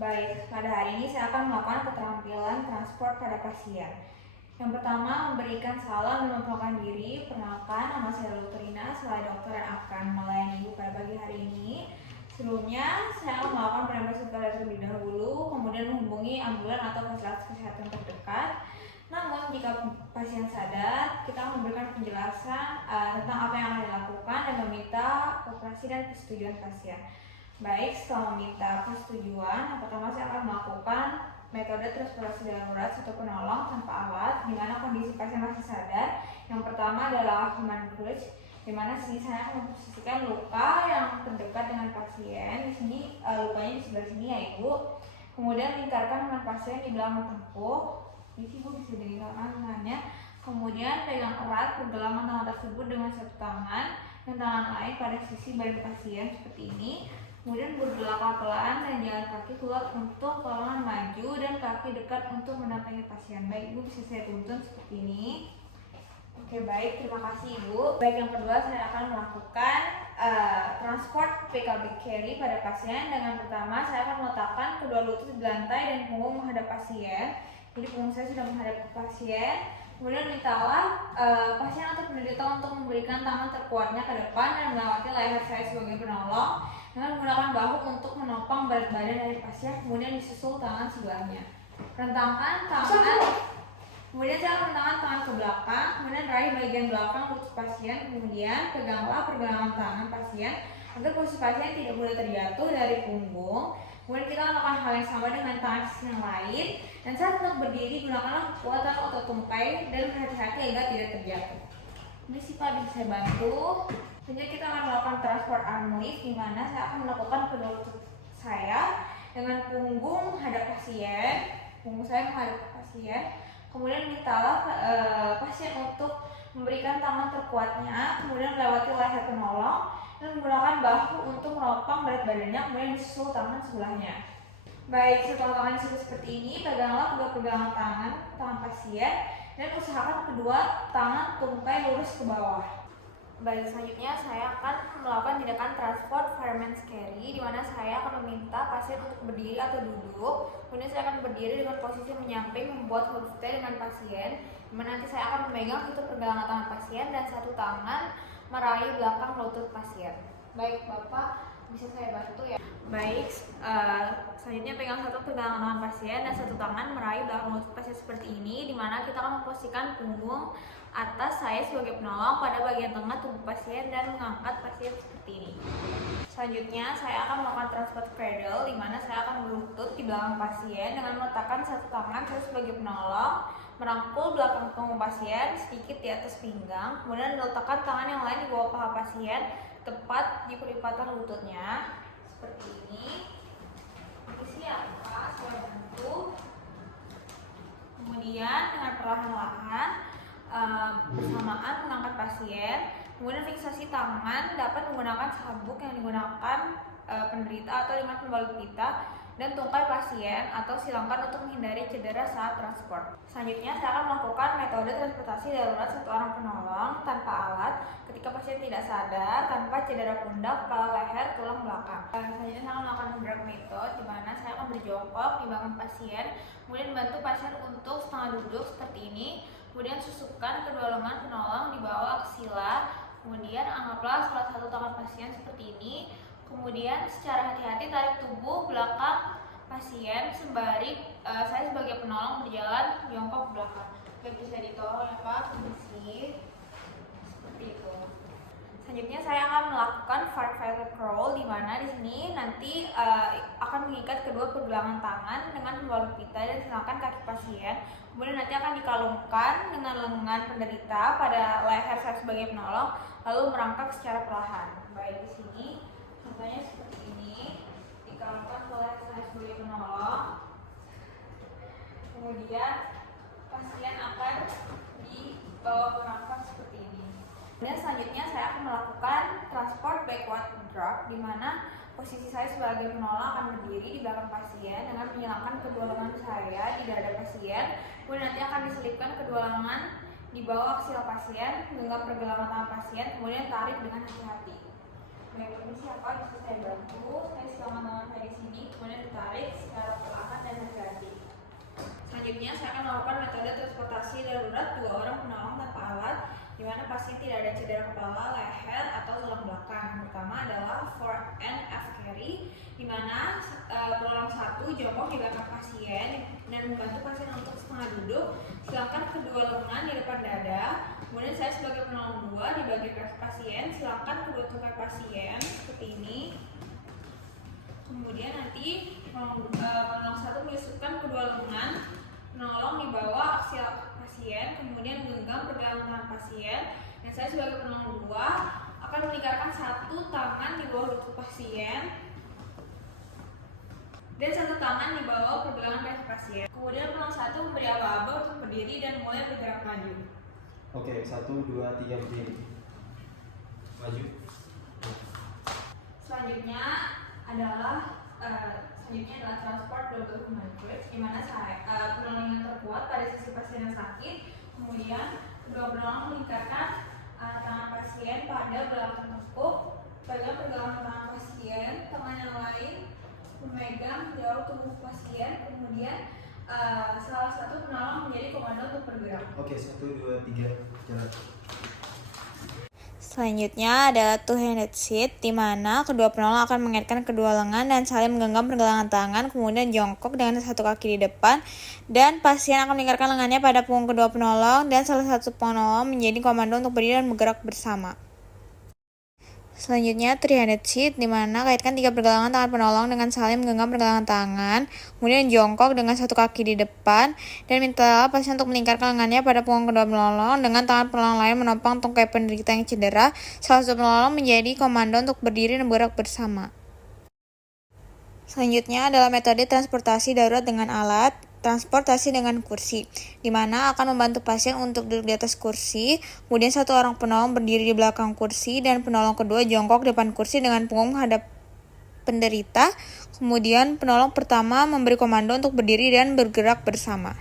Baik, pada hari ini saya akan melakukan keterampilan transport pada pasien. Yang pertama, memberikan salam dan memperkenalkan diri. Perkenalkan, nama saya Lutrina, sebagai dokter yang akan melayani Ibu pada pagi hari ini. Sebelumnya, saya akan melakukan penembakan terlebih dahulu, kemudian menghubungi ambulan atau fasilitas kesehatan terdekat. Namun, jika pasien sadar, kita akan memberikan penjelasan tentang apa yang akan dilakukan dan meminta kooperasi dan persetujuan pasien. Baik, setelah meminta persetujuan, yang pertama saya akan melakukan metode transportasi darurat satu penolong tanpa alat, di mana kondisi pasien masih sadar. Yang pertama adalah human crutch, di mana sini saya akan memposisikan luka yang terdekat dengan pasien. Di sini lukanya di sebelah sini ya Ibu. Kemudian lingkarkan dengan pasien di belakang tengkuk. Di sini Ibu bisa dengarkan tangannya. Kemudian pegang erat pergelangan tangan tersebut dengan satu tangan dan tangan lain pada sisi badan pasien seperti ini. Kemudian bergerak pelan dan jalan kaki keluar untuk perlahan maju dan kaki dekat untuk mendampingi pasien. Baik Ibu, bisa saya tuntun seperti ini. Oke baik, terima kasih Ibu. Baik, yang kedua saya akan melakukan transport PKB carry pada pasien. Dengan pertama saya akan meletakkan kedua lutut di lantai dan punggung menghadap pasien. Jadi punggung saya sudah menghadap pasien. Kemudian mintalah pasien atau penderita untuk memberikan tangan terkuatnya ke depan dan melewati leher saya sebagai penolong dengan menggunakan bahu untuk menopang berat badan dari pasien, kemudian disusul tangan sebelahnya. Rentangkan tangan, kemudian saya akan rentangkan tangan ke belakang, kemudian raih bagian belakang lutut pasien, kemudian peganglah pergelangan tangan pasien agar posisi pasien tidak boleh terjatuh dari punggung. Kemudian kita lakukan hal yang sama dengan tangan sisi yang lain, dan saat untuk berdiri gunakanlah kekuatan otot tungkai dan berhati-hati agar tidak terjatuh. Ini sih Pak, bisa saya bantu. Jadi kita akan melakukan transport arm lift, di mana saya akan melakukan kedua lutut saya dengan punggung menghadap pasien, punggung saya menghadap pasien. Kemudian mintalah pasien untuk memberikan tangan terkuatnya, kemudian melewati leher penolong dan menggunakan bahu untuk menopang berat badannya, kemudian disusul tangan sebelahnya. Baik, setelah tangan disusul seperti ini, peganglah kedua pegangan tangan pasien dan usahakan kedua tangan tungkai lurus ke bawah. Baik, selanjutnya saya akan melakukan tindakan transport fireman's carry, di mana saya akan meminta pasien untuk berdiri atau duduk. Kemudian saya akan berdiri dengan posisi menyamping membuat huruf T dengan pasien, di mana nanti saya akan memegang itu pergelangan tangan pasien dan satu tangan meraih belakang lutut pasien. Baik Bapak, bisa saya bantu ya? Baik, selanjutnya pegang satu pergelangan tangan pasien dan satu tangan meraih belakang lutut pasien seperti ini, di mana kita akan memposisikan punggung atas saya sebagai penolong pada bagian tengah tubuh pasien dan mengangkat pasien seperti ini. Selanjutnya saya akan melakukan transport cradle, di mana saya akan berlutut di belakang pasien dengan meletakkan satu tangan saya sebagai penolong, merangkul belakang punggung pasien sedikit di atas pinggang, kemudian meletakkan tangan yang lain di bawah paha pasien tepat di perlipatan lututnya seperti ini. Isi apa? Saya bantu. Kemudian dengan perlahan-lahan bersamaan mengangkat pasien, kemudian fiksasi tangan dapat menggunakan sabuk yang digunakan penderita atau dengan pembalut pita dan tungkai pasien atau silangkan untuk menghindari cedera saat transport. Selanjutnya saya akan melakukan metode transportasi darurat satu orang penolong tanpa alat ketika pasien tidak sadar tanpa cedera pundak, kepala, leher, tulang belakang. Selanjutnya saya akan melakukan drag method, di mana saya akan berjongkok di belakang pasien, kemudian bantu pasien untuk setengah duduk seperti ini. Kemudian susupkan kedua lengan penolong di bawah aksila. Kemudian anggaplah salah satu tangan pasien seperti ini. Kemudian secara hati-hati tarik tubuh belakang pasien sembari saya sebagai penolong berjalan jongkok ke belakang. Baik, bisa ditolong ya Pak, permisi. Seperti itu. Selanjutnya saya akan melakukan firefighter crawl, di mana di sini nanti akan mengikat kedua pergelangan tangan dengan pembalut pita dan silakan kaki pasien. Kemudian nanti akan dikalungkan dengan lengan penderita pada leher saya sebagai penolong, lalu merangkak secara perlahan. Baik, di sini contohnya seperti ini, dikalungkan ke leher saya sebagai penolong. Kemudian pasien akan dibawa merangkak seperti ini. Dan selanjutnya saya akan melakukan transport backward drop, di mana posisi saya sebagai penolong akan berdiri di belakang pasien dengan menyilangkan kedua lengan saya di dada pasien. Kemudian nanti akan diselipkan kedua lengan di bawah aksila pasien, genggam pergelangan tangan pasien, kemudian tarik dengan hati-hati. Baik, ini siapa bisa saya bantu? Saya silakan tangan saya di sini, kemudian ditarik secara Selanjutnya saya akan melakukan metode transportasi darurat 2 orang penolong tanpa alat, di mana pasien tidak ada cedera kepala, leher, atau tulang belakang. Yang pertama adalah 4NF carry, di mana penolong 1 jongkok di belakang pasien dan membantu pasien untuk setengah duduk, silakan kedua lengan di depan dada. Kemudian saya sebagai penolong 2 di bagian kaki pasien, silakan kedua tungkai pasien seperti ini. Kemudian nanti penolong 1 menyusupkan kedua lengan, penolong di bawah aksial pasien, kemudian genggam pergelangan tangan pasien, dan saya sebagai penolong 2 akan melingkarkan satu tangan di bawah lutut pasien dan satu tangan di bawah pergelangan kaki pasien. Kemudian penolong 1 memberi aba-aba untuk berdiri dan mulai bergerak maju. Oke, 1, 2, 3 berdiri. Maju. Selanjutnya adalah transport double human bridge, di mana penolong yang terkuat pada sisi pasien yang sakit. Kemudian kedua penolong melingkarkan tangan pasien pada belakang tengkuk, pegang pergelangan tangan pasien, tangan yang lain memegang jauh tubuh pasien. Kemudian salah satu penolong menjadi komando untuk bergerak. Oke, 1, 2, 3 jalan. Selanjutnya adalah two-handed sit, di mana kedua penolong akan mengaitkan kedua lengan dan saling menggenggam pergelangan tangan, kemudian jongkok dengan satu kaki di depan, dan pasien akan melingkarkan lengannya pada punggung kedua penolong, dan salah satu penolong menjadi komando untuk berdiri dan bergerak bersama. Selanjutnya three-handed sit, di mana kaitkan 3 pergelangan tangan penolong dengan saling menggenggam pergelangan tangan, kemudian jongkok dengan satu kaki di depan, dan minta pasien untuk melingkarkan lengannya pada punggung kedua penolong dengan tangan penolong lain menopang tungkai penderita yang cedera. Salah satu penolong menjadi komando untuk berdiri dan bergerak bersama. Selanjutnya adalah metode transportasi darurat dengan alat. Transportasi dengan kursi, di mana akan membantu pasien untuk duduk di atas kursi, kemudian satu orang penolong berdiri di belakang kursi, dan penolong kedua jongkok di depan kursi dengan punggung menghadap penderita. Kemudian penolong pertama memberi komando untuk berdiri dan bergerak bersama.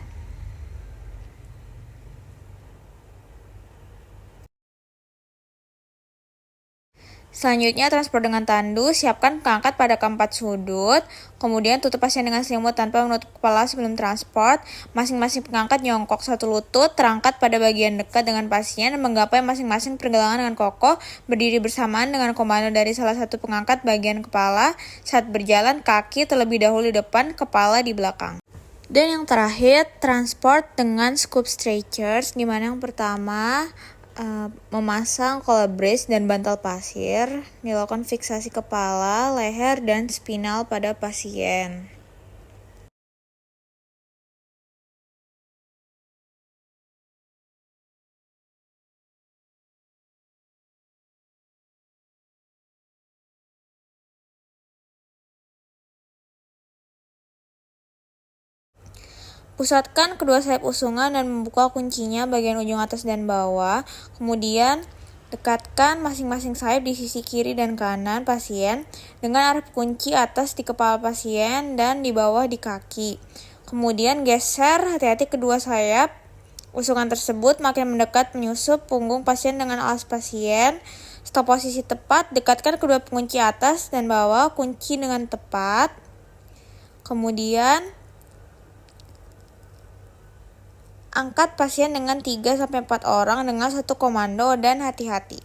Selanjutnya transport dengan tandu, siapkan pengangkat pada keempat sudut, kemudian tutup pasien dengan selimut tanpa menutup kepala sebelum transport. Masing-masing pengangkat nyongkok satu lutut, terangkat pada bagian dekat dengan pasien, menggapai masing-masing pergelangan dengan kokoh, berdiri bersamaan dengan komando dari salah satu pengangkat bagian kepala. Saat berjalan, kaki terlebih dahulu di depan, kepala di belakang. Dan yang terakhir, transport dengan scoop stretchers, di mana yang pertama memasang collar brace dan bantal pasir, dilakukan fiksasi kepala, leher, dan spinal pada pasien. Pusatkan kedua sayap usungan dan membuka kuncinya bagian ujung atas dan bawah. Kemudian dekatkan masing-masing sayap di sisi kiri dan kanan pasien dengan arah kunci atas di kepala pasien dan di bawah di kaki. Kemudian geser hati-hati kedua sayap usungan tersebut makin mendekat menyusup punggung pasien dengan alas pasien. Stop posisi tepat, dekatkan kedua pengunci atas dan bawah, kunci dengan tepat. Kemudian angkat pasien dengan 3-4 orang dengan satu komando dan hati-hati.